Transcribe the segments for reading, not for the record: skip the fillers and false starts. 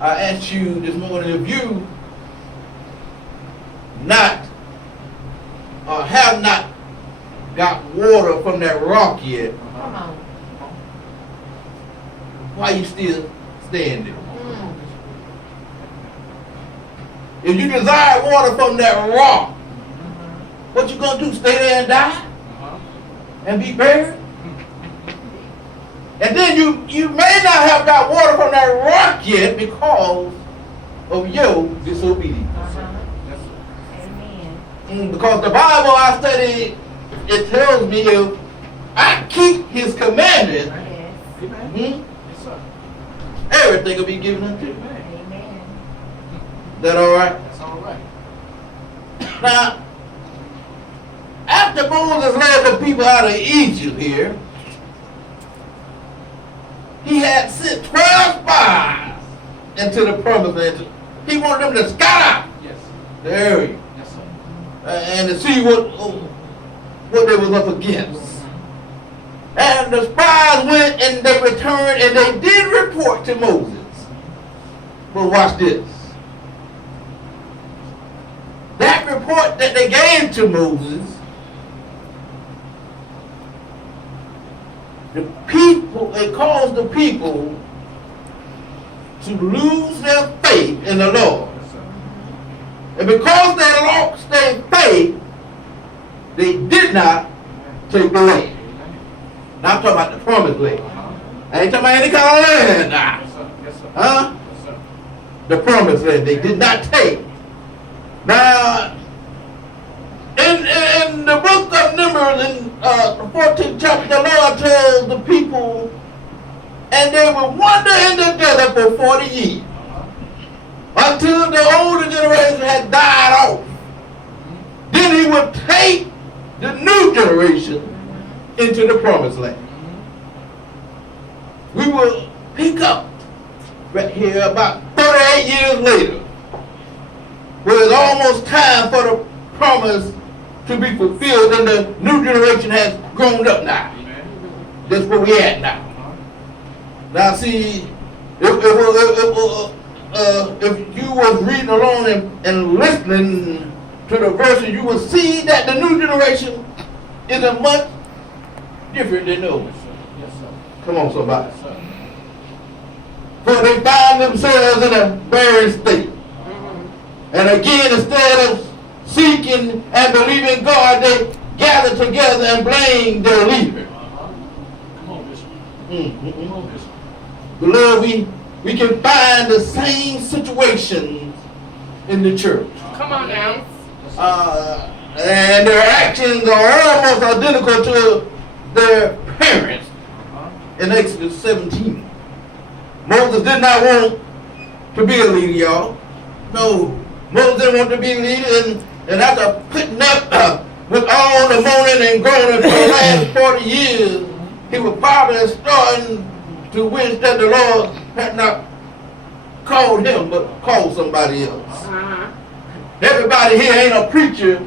I asked you this morning if you not or have not got water from that rock yet, Come on. why you still standing? Mm. If you desire water from that rock, what you gonna do? Stay there and die? And be buried? And then you may not have got water from that rock yet because of your disobedience. Amen. Because the Bible I study, it tells me if I keep his commandments, Yes. everything will be given unto me. Amen. Is that all right? That's all right. Now, after Moses led the people out of Egypt here, he had sent 12 spies into the promised land. He wanted them to scout out Yes. the area Yes, sir. and to see what they was up against. And the spies went and they returned and they did report to Moses. But watch this. That report that they gave to Moses, the people, it caused the people to lose their faith in the Lord. Yes, sir. And because they lost their faith, they did not take the land. Now I'm talking about the promised land. I ain't talking about any kind of land now. Yes, sir. Yes, sir. Huh? Yes, sir. The promised land they did not take. Now, in the book of Numbers, in the 14th chapter, the Lord tells the people, and they will wander in the desert for 40 years until the older generation had died off. Then he would take the new generation into the promised land. We will pick up right here about 38 years later, where it's almost time for the promise to be fulfilled and the new generation has grown up now. That's where we at now. Now see, if you was reading along and listening to the verses, you will see that the new generation isn't much different than the old. Yes, sir. Come on, somebody. Yes, sir. For they find themselves in a barren state. And again, instead of seeking and believing God, they gather together and blame their leader. Come on, Bishop. Come on, Bishop. Beloved, we can find the same situations in the church. Come on now. And their actions are almost identical to their parents in Exodus 17. Moses did not want to be a leader, y'all. No, Moses didn't want to be a leader, and after putting up with all the moaning and groaning for the last 40 years, he was probably starting to wish that the Lord had not called him, but called somebody else. Everybody here ain't a preacher,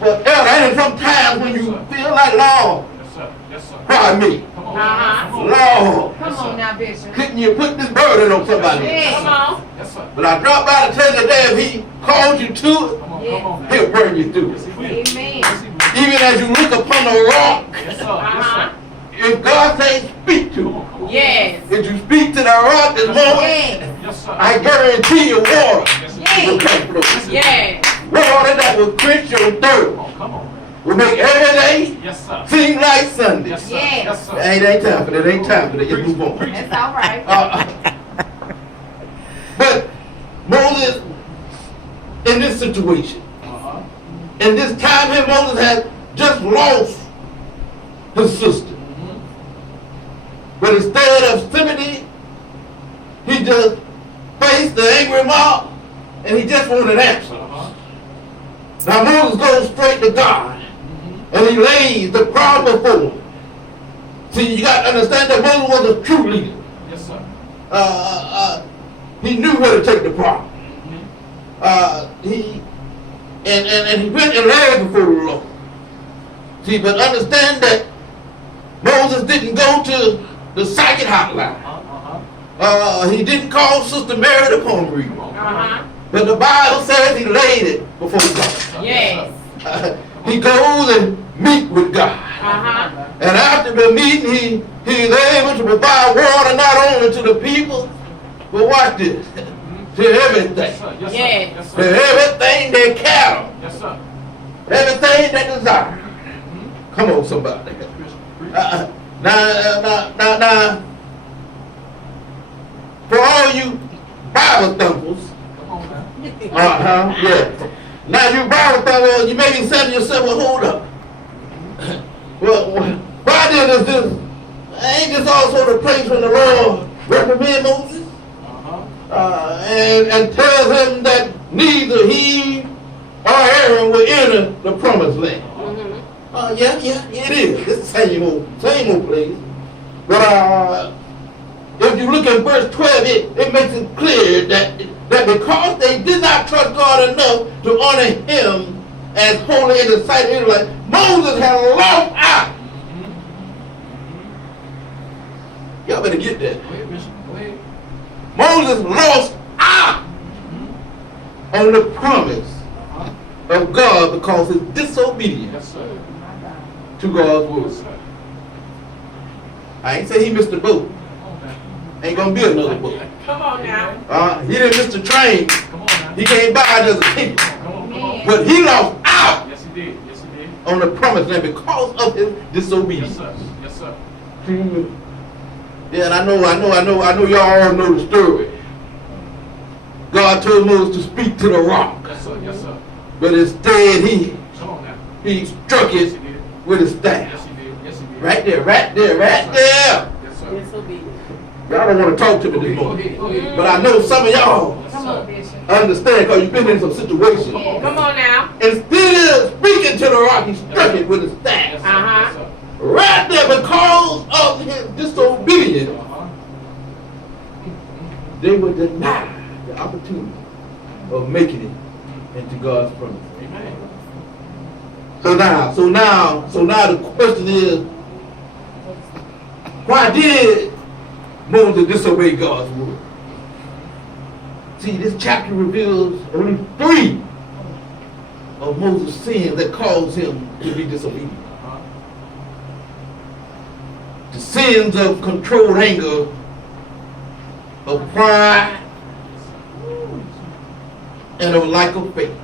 but ain't some times when you feel like, Lord, Yes, sir. Yes, sir. why me? Come on. Uh-huh. Come on. Lord, Come on now, Bishop. couldn't you put this burden on somebody else? Yes. Come on. Yes, sir. But I dropped by to tell you that if he called you to it, Come on. Yes. Come on. now. he'll bring you through Yes, it. he will. Amen. Yes, he will. Even as you look upon a rock, Yes, sir. Yes, Uh-huh. sir. if God says speak to Come it, on. Come on. Yes. if you speak to the rock this morning, Yes. Yes, sir. I guarantee you water Yes, sir. Yes. will come through. Yes. Water that will quench your Come thirst, on. Come on. will make every day Yes, sir. seem like Sunday. Yes, sir. Yes. Yes, sir. Ain't time for that. Ain't time for that. Just move on. That's all right. But Moses, in this situation, Uh-huh. in this time here, Moses had just lost his sister. But instead of sympathy, he just faced the angry mob and he just wanted answers. Uh-huh. Now Moses goes straight to God and he lays the problem before him. See, you got to understand that Moses was a true leader. Yes, sir. He knew where to take the problem. He went and laid before the Lord. See, but understand that Moses didn't go to the psychic hotline. Uh-huh. He didn't call Sister Mary the palm reader. Come on. Uh-huh. But the Bible says he laid it before God. Yes. He goes and meet with God. Uh-huh. And after the meeting, he's able to provide water not only to the people, but watch this, to everything. Yes, sir. Yes, sir. Yes. Yes, To sir. everything they cattle, Yes, sir. everything they desire. Come on, somebody. Now, for all you Bible thumpers, Come on now. yeah. Now you Bible thumpers, you may be saying to yourself, well, hold up. Well, why then is this? Ain't this also the place when the Lord reprimanded Moses? Uh-huh. And tells him that neither he or Aaron will enter the promised land. Yeah, it is. It's the same old place. But if you look at verse 12, it makes it clear that because they did not trust God enough to honor him as holy in the sight of Israel, Moses had lost out. Y'all better get that. Go ahead, Bishop. Go ahead. Moses lost out on the promise of God because of disobedience Yes, sir. to God's Yes, word. sir. I ain't say he missed the boat. Come on now. Ain't gonna be another boat. Come on now. He didn't miss the train. Come on now. He can't buy another ticket. Come on. But he lost out Yes, he did. Yes, he did. on the promised land because of his Yes, disobedience. sir. Yes, sir. Yeah, and I know y'all all know the story. God told Moses to speak to the rock, Yes, sir. Yes, sir. but instead Come on now. he struck Yes, it he did. with his Yes, staff. he did. Yes, he did. Right there. Yes, sir. Y'all don't want to talk to me this Go morning. ahead. Go ahead. But I know some of y'all Yes, Come sir. on, Bishop. understand because you've been in some situations. Yeah. Come on now. Instead of speaking to the rock, he struck it with his staff. Yes, sir. Uh-huh. Yes, sir. Right there because of his disobedience, Uh-huh. they were denied the opportunity of making it into God's promise. Amen. So now the question is, why did Moses disobey God's word? See, this chapter reveals only 3 of Moses' sins that caused him to be disobedient. Uh-huh. The sins of controlled anger, of pride, and of lack of faith.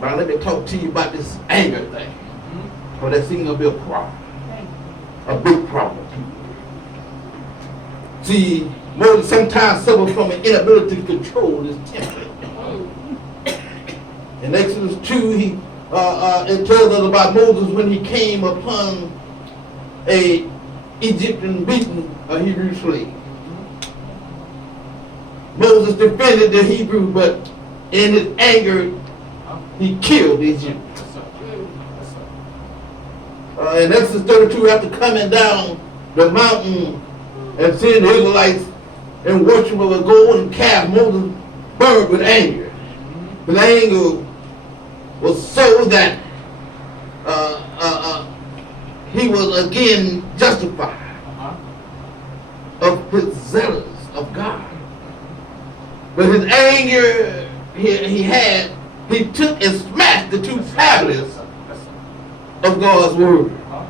Now let me talk to you about this anger thing. Because that seems to be a problem. A big problem. See, Moses sometimes suffers from an inability to control his temper. In Exodus 2, it tells us about Moses when he came upon a Egyptian beating a Hebrew slave. Moses defended the Hebrew, but in his anger, he killed the Egyptian. Yes, sir. Yes, sir. In Exodus 32, after coming down the mountain and seeing the Israelites in worship of a golden calf, Moses burned with anger. His anger was so that he was again justified Uh-huh. of his zealous of God. But his anger he took and smashed the 2 tablets Yes, sir. of God's word. Uh-huh.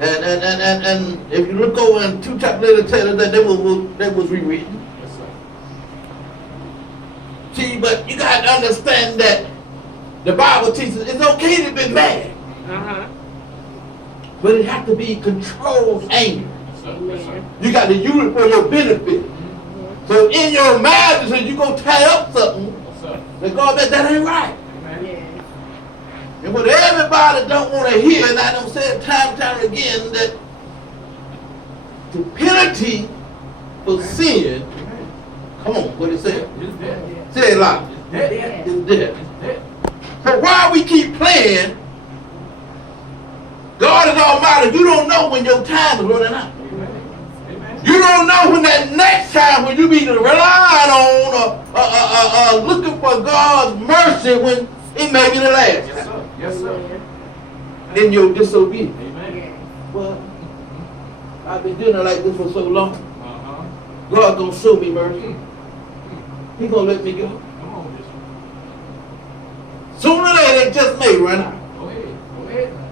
And if you look over in 2 chapters later, tell us that they was rewritten. Yes, sir. See, but you got to understand that the Bible teaches it's okay to be mad, Uh-huh. but it has to be controlled anger. Yes, sir. Yes, sir. You got to use it for your benefit. So in your madness, you go tie up something Yes, sir. that God that ain't right. Amen. Yes. And what everybody don't want to hear, and I don't say it time and time again, that the penalty for sin, Amen. come on, what it say? It's dead. Say it loud. It's dead. Yes. It's dead. It's dead. So why we keep playing, God is almighty, you don't know when your time is running out. Amen. Amen. You don't know when that next time when you be relying on or looking for God's mercy when it may be the last Yes, time sir. Yes, sir. in your disobedience. Amen. Yes. Well, I've been doing it like this for so long. Uh-huh. God gonna show me mercy. He gonna let me go. Come on, Bishop. Sooner or later, it just may run out. Go ahead. Go ahead now.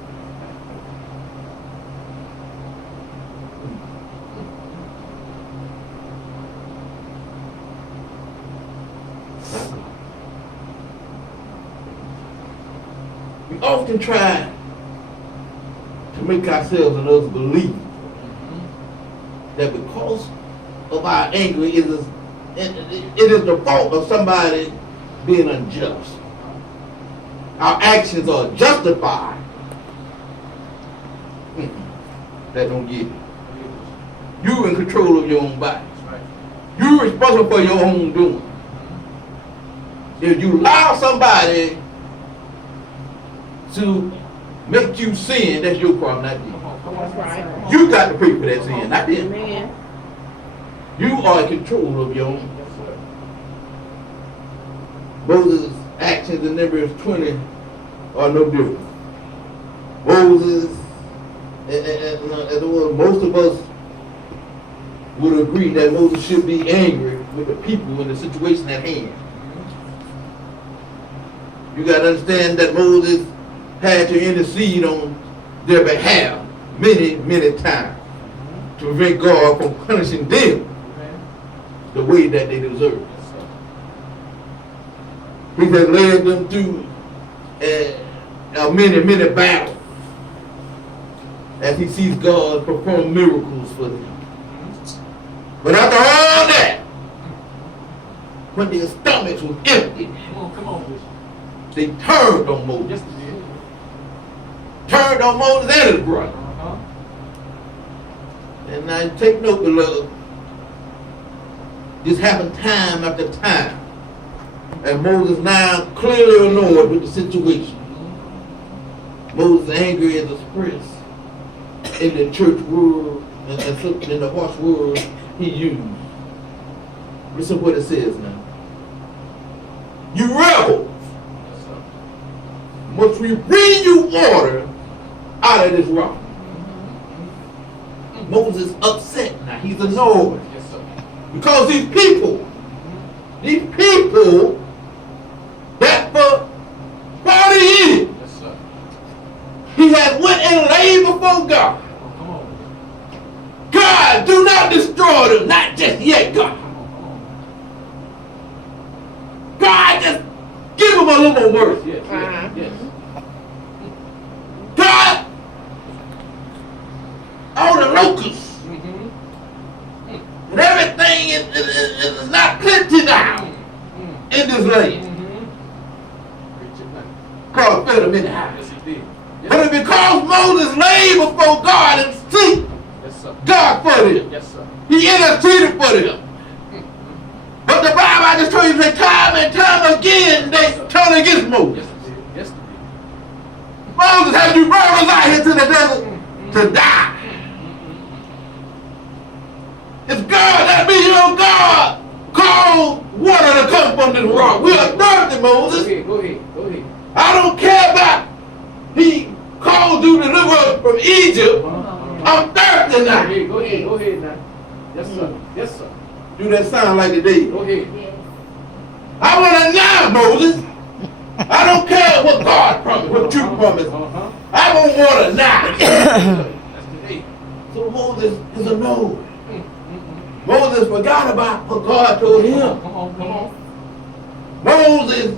We often try to make ourselves and others believe that because of our anger, it is the fault of somebody being unjust. Our actions are justified. That don't get it. You're in control of your own body. That's right. You're responsible for your own doing. If you allow somebody to make you sin, that's your problem, not them. Come on. Come That's on. right. You got to pay for that sin, not them. Amen. You are in control of your own. Yes, sir. Moses' actions in Numbers 20 are no different. Moses, and most of us would agree that Moses should be angry with the people in the situation at hand. You got to understand that Moses had to intercede on their behalf many, many times to prevent God from punishing them Amen. the way that they deserve. Yes, sir. He has led them through many, many battles as he sees God perform miracles for them. But after all that, when their stomachs were empty, Come on, Bishop. they turned on Moses. Yes, they did. Turned on Moses and his brother. Uh-huh. And now take note, beloved. This happened time after time. And Moses now clearly annoyed with the situation. Moses' anger is expressed in the church word and in the harsh word he used. Listen what it says now. You rebels, Yes, sir. must we bring you water out of this rock? Moses upset now. He's annoyed. Yes, sir. Because these people that for 40 years Yes, sir. he had went and laid before God. Oh, come on. God, do not destroy them. Not just yet, God. Come on. God, just give them a little more mercy. Yes, Uh-huh. yes, yes. God, all the locusts Mm-hmm. and everything is not plenty now in this land. Mm-hmm. Preach it now. God fed them in the house. Yes, he did. But it's because Moses laid before God and seek Yes, sir. God for them. Yes, sir. He interceded for them. But the Bible, I just told you, that time and time again, they turn against Moses. Yes, it did. Yes, it did. Moses, have you brought us out here to the desert to die? It's God, that means God called water to come from this rock. We are thirsty, Go Moses. ahead, go ahead, go ahead. I don't care about he called you to deliver us from Egypt. I'm thirsty Go now. ahead, go ahead, go ahead now. Yes, sir. Yes, sir. Do that sound like today? Go ahead. I want it now, Moses. I don't care what God promised, what you promised. Uh-huh. I want water now. That's today. So Moses is annoyed. Moses forgot about what God told him. Come on, come on. Moses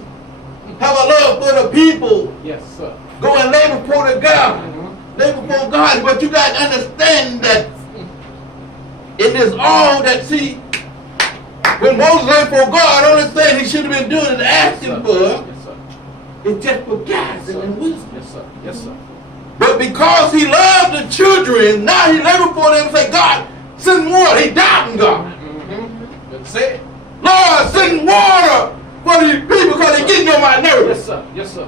have a love for the people. Yes, sir. Go and lay before the God. Mhm. Lay before God. But you got to understand that it is all that, see, when Moses lay before God, only thing he should have been doing is asking for Yes, sir. is just for guidance and wisdom. Yes, sir. Yes, sir. But because he loved the children, now he lay before them and say, God, send water. He doubting God. Mm-hmm. Good say it. Lord, send water for these people because they're getting on my nerves. Yes, sir. Yes, sir.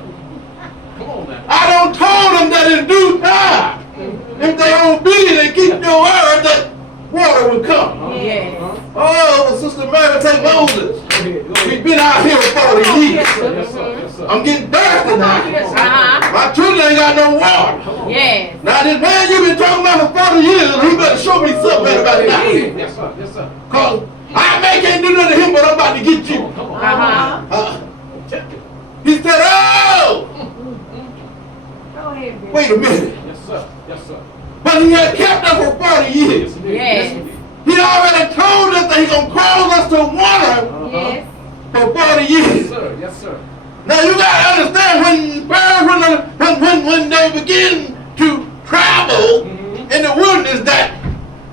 Come on now. I don't told them that in due time, if they obedient and keep your word, that water will come. Yes. Oh, but Sister Mary say, Moses, Go ahead, go we've ahead. been out here for 40 years. Yes, sir. Yes, sir. Yes, sir. I'm getting thirsty now. Uh-huh. My children ain't got no water. Come on. Yes. Now this man you been talking about for 40 years, he better show me something about Hey, now. hey, yes, sir. Yes, sir. Cause I may can't do nothing to him, but I'm about to get Come you. on, come on. Uh-huh. Check it. He said, oh, Go ahead, Bishop. wait a minute. Yes, sir. Yes, sir. But he had kept us for 40 years. indeed. Yes. indeed. He already told us that he gonna cause us to water Yes. for 40 Yes, years. sir. Yes, sir. Now you gotta understand when they begin to travel in the wilderness that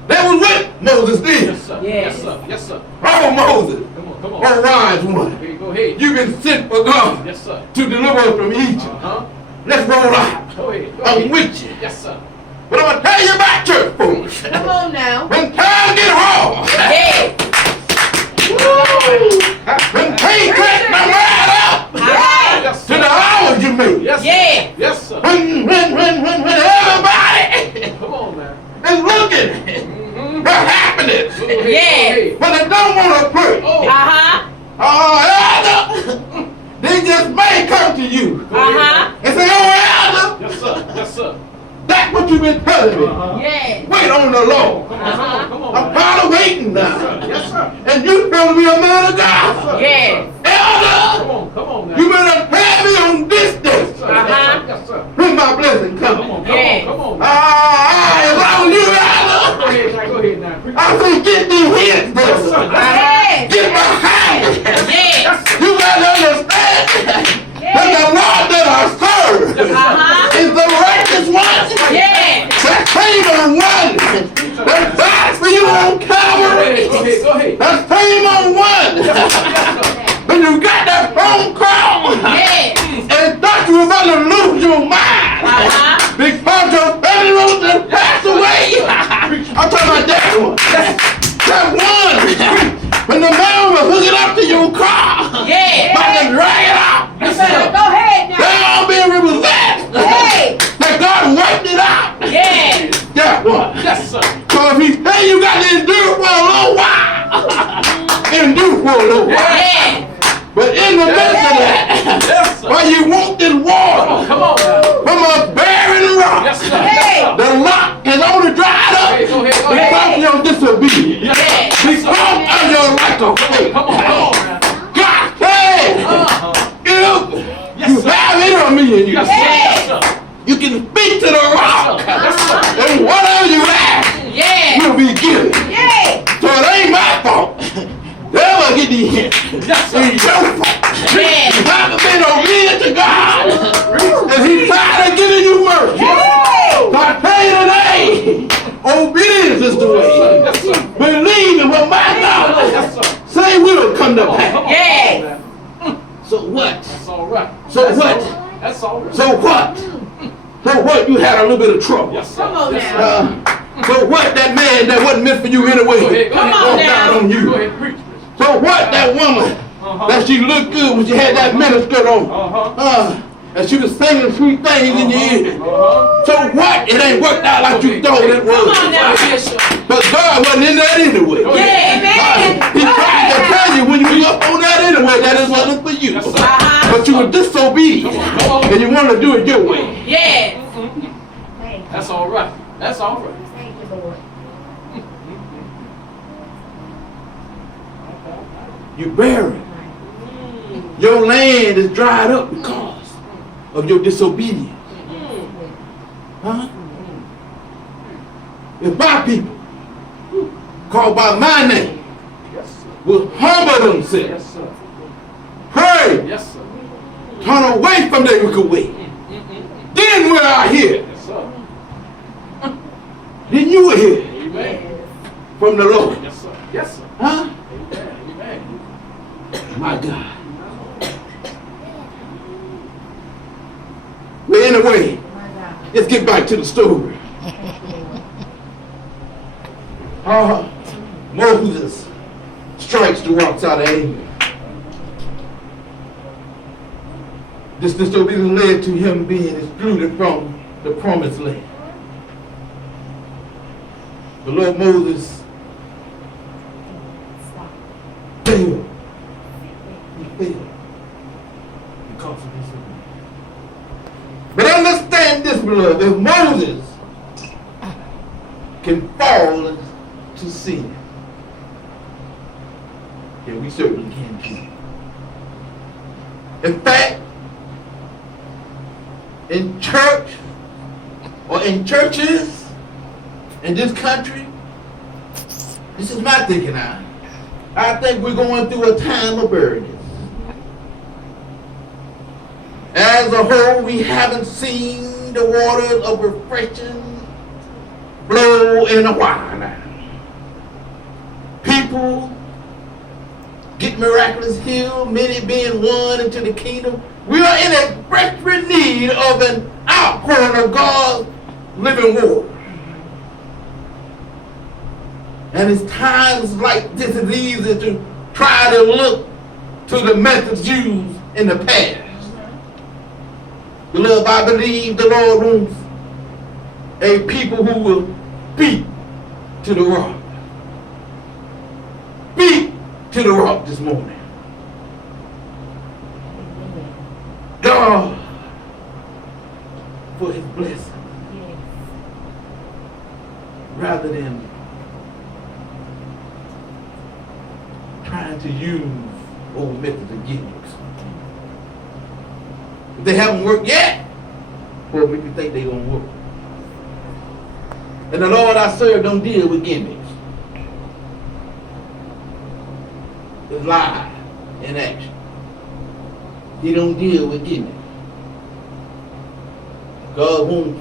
they was with Moses Yes, did. sir. Yes. Yes, sir. Yes, sir. Oh Moses, Come on, come on. oh wise one, Okay, go ahead. you've been sent for God Yes, sir. to deliver us from Egypt. Uh-huh. Let's roll out. Go ahead. Go I'm ahead. with you. Yes, sir. But I'm gonna tell you about church folks. Come on now. When time get hard, Yes. when can't take my ride up Uh-huh. Yes, to sir. the hours you make. Yes, sir. Yes. Yes, sir. When everybody Come on now. is looking Mm-hmm. for happiness, Go ahead. Yes. but they don't want to pray. Oh. Uh-huh. Elder, they just may come to you Go ahead. Uh-huh. and say, oh, Elder, Yes, sir. Yes, sir. that's what you've been telling me. Uh-huh. Yes. Wait on the Lord. Come on, come on, come on. I'm tired of waiting Yes, now. sir. Yes, sir. And you supposed to be a man of Yes, God. sir. Yes. Elder, Come on now. you better tell me on this day Yes, sir. Uh-huh. Yes, sir. when my blessing Come comes. on, Yes. come on. As long as you, Go Elder, ahead now, go ahead now. Preach. I say get these hits, Yes, sir. brother. Yes. Get behind it. Yes. You gotta understand that the Lord that I serve Uh-huh. is the righteous one. Yes. That same one that died for you on Go Calvary. ahead, go ahead, go ahead. That same one Yes, sir. when you got that phone call Yes. and thought you were gonna lose your mind Uh-huh. because your family rose and passed away. I'm talking about that one. That one when the man was hooking up to your car, Yes. about to drag it out. You better go ahead now. They all being repossessed. Hey. That God wiped it out. Yes. That one. Yes, sir. So if he say you got to endure for a little while, endure for a little while. Yes. But in the midst of that, Yes, sir. while you want this water Come on now. from a barren rock, Yes, sir. Hey. Yes, sir. the rock is only dried up Go ahead, go because ahead. of your disobedience. Yes. Because of your lack of faith. Come on now. God said, Uh-huh. if Yes, you sir. have it on me and you, Yes, sir. Yes, sir. you can speak to the rock, Yes, sir. and whatever you ask Yes. will be given. Yes. So it ain't my fault. Never get these hits. Yes, sir. It's your fault. Yes. You haven't been obedient to God, and He's tired of giving you mercy. Hey. So I tell you today, obedience is the way. Yes, sir. Believe in what my God Yes, sir. say will come to Come pass. on, Yes. So what? That's all right. So That's what? all right. That's all right. So what? So what? You had a little bit of trouble. Yes, sir. Come on Yes, now. sir. So what? That man that wasn't meant for you Go ahead, anyway. go ahead. Come on walked now. out on Go you. ahead, preach. So what? That woman that she looked good when she had that miniskirt on. Uh-huh. And she was singing sweet things in your ear. Uh-huh. So what? It ain't worked out like you thought it Come on was. now, Bishop. But God wasn't in that anyway. Yeah, amen. He tried to tell you when you was up on that anyway that it wasn't for you. Yes, sir. Uh-huh. But you were disobedient. Come on. And you wanted to do it your way. Yes. That's all right. That's all right. Thank you, Lord. You barren. Your land is dried up because of your disobedience. Huh? If my people, called by my name, Yes, sir. will humble themselves, Yes, sir. pray, Yes, sir. turn away from their wicked way, then will I hear. Yes, sir. Then you will hear Amen. from the Lord. Yes, sir. Yes, sir. Huh? Amen. Amen. My God. Well, anyway, let's get back to the story. Moses strikes the rocks out of anger. This disobedience led to him being excluded from the promised land. The Lord Moses failed. He failed because of disobedience. But beloved, if Moses can fall to sin, then we certainly can too. In fact, in church or in churches in this country, this is my thinking now, I think we're going through a time of barrenness. As a whole, we haven't seen the waters of refreshing flow in a while now. People get miraculous healed, many being won into the kingdom. We are in a desperate need of an outpouring of God's living water. And it's times like this is easy to try to look to the methods used in the past. Beloved, I believe the Lord wants a people who will beat to the rock. Beat to the rock this morning. God for his blessing. Rather than trying to use old methods and gimmicks. If they haven't worked yet, well, we can think they don't work. And the Lord I serve don't deal with gimmicks. It's lie in action. He don't deal with gimmicks. God wants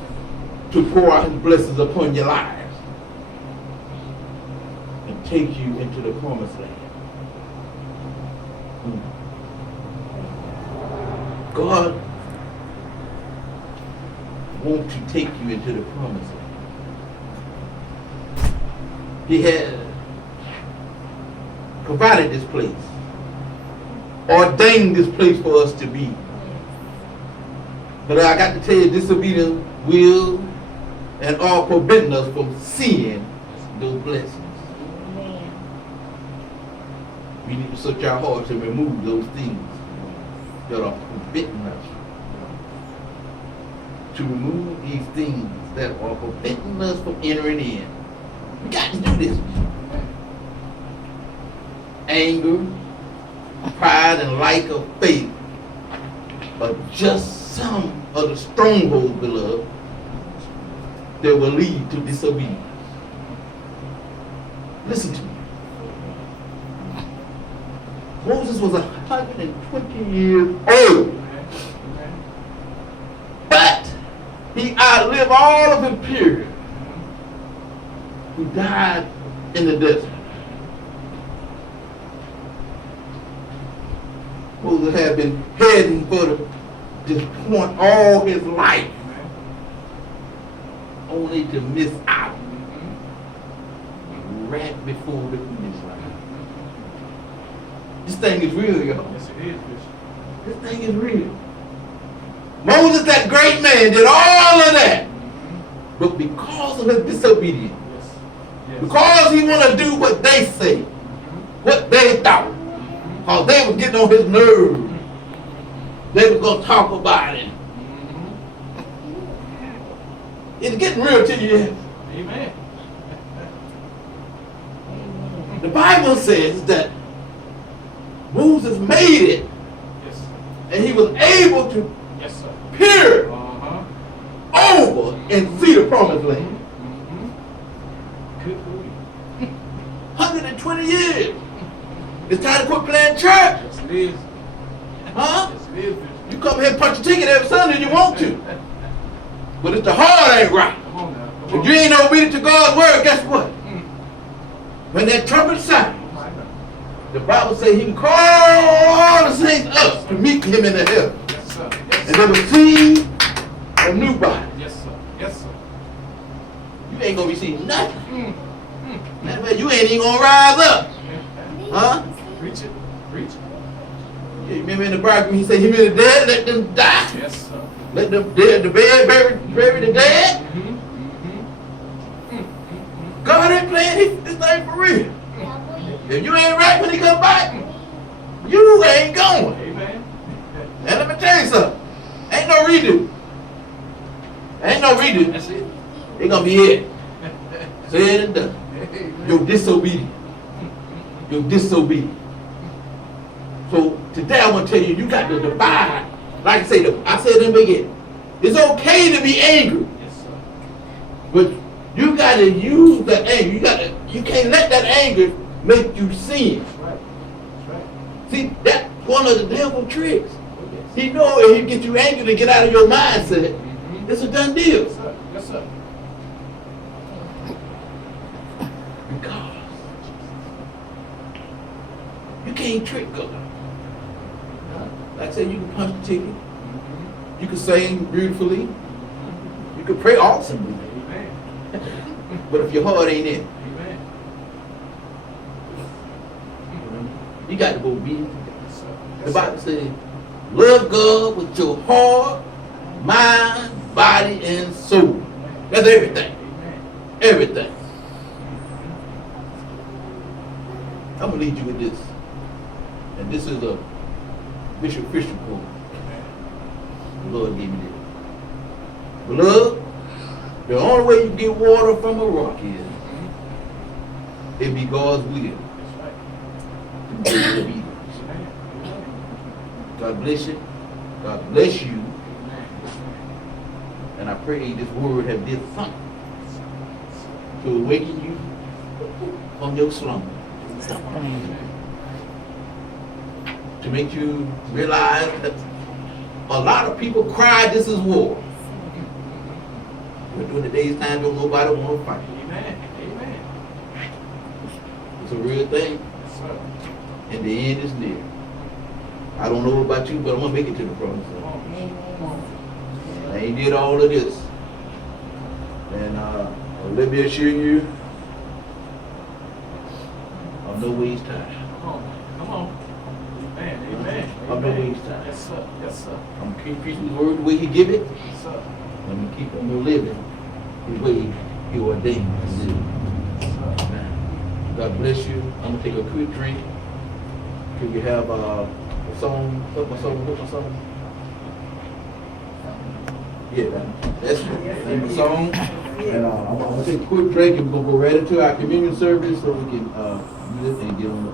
to pour out his blessings upon your lives and take you into the promised land. God wants to take you into the promised land. He has provided this place, ordained this place for us to be. But I got to tell you, disobedience will and are preventing us from seeing those blessings. We need to search our hearts and remove those things that are preventing us. To remove these things that are preventing us from entering in. We got to do this. Anger, pride, and lack of faith are just some of the strongholds, beloved, that will lead to disobedience. Listen to me. Moses was 120 years old. But he outlived all of his peers who died in the desert. Moses had been heading for this point all his life, only to miss out right before the finish line. This thing is real, y'all. Yes, it is, Bishop. This thing is real. Moses, that great man, did all of that. But because of his disobedience, Yes. Yes. because he wanted to do what they say, what they thought, because they were getting on his nerves, they were going to talk about it. It's getting real to you. Amen. The Bible says that Moses made it, Yes. and he was able to Yes, sir. peer Uh-huh. over and see the promised land. Good for you. 120 years. It's time to quit playing church. Yes, it is. Huh? Yes, it is, Bishop. You come here and punch your ticket every Sunday you want to. But if the heart ain't right, Come on now. Come if on. you ain't obedient to God's word, guess what? When that trumpet sounds, Oh, my God. the Bible says he can call all the saints up to meet him in the heaven. Yes, sir. Yes, And sir. they will see a new body. Yes, sir. Yes, sir. You ain't gonna be seeing nothing. Matter of fact, you ain't even gonna rise up. Huh? Preach it. Preach it. You remember in the Bible he said, him in the dead, let them die. Yes, sir. Let them dead, the bed bury the dead. God ain't playing this thing for real. If you ain't right when he come back, you ain't going. Amen. And let me tell you something. Ain't no redo. Ain't no redo. That's it. It's gonna be it. Said and done. You're disobedient. You're disobedient. So today I want to tell you, you got to divide. Like I said in the beginning, it's okay to be angry, Yes, sir. but you got to use the anger. You can't let that anger make you sin. That's right. That's right. See, that's one of the devil tricks. Oh, yes. He know if he get you angry to get out of your mindset, Mhm. it's a done deal. Yes, sir. Yes, sir. Because you can't trick God. Like I said, you can punch the ticket. Mhm. You can sing beautifully. You can pray awesomely. Amen. But if your heart ain't in it, Amen. you got to go obedient. Yes, sir. The Bible says, love God with your heart, mind, body, and soul. That's everything. Amen. Everything. I'm going to lead you with this. And this is a Bishop Fisher quote. The Lord gave me this. Beloved, the only way you get water from a rock is it be God's will. That's right. To be obedient. Amen. God bless you. God bless you. Amen. And I pray this word have did something to awaken you from your slumber. To make you realize that a lot of people cry this is war. But during the day's time, don't nobody want to fight. Amen. Amen. It's a real thing, Yes, sir. and the end is near. I don't know about you, but I'm gonna make it to the promised Come land. on. Come on. I ain't did all of this, and let me assure you, I'm no ways tired. Come on. Come on. Amen. Amen. I'm no Amen. ways tired. Yes, sir. Yes, sir. I'm gonna keep preaching His word the way He give it. Yes, sir. I'm gonna live it the way He ordained us to live. Yes, sir. Amen. God bless you. I'm gonna take a quick drink. Can you have a song? What's my song? Yeah, that's the song. And I'm gonna take a quick break and we're gonna go right into our communion service so we can use it and get on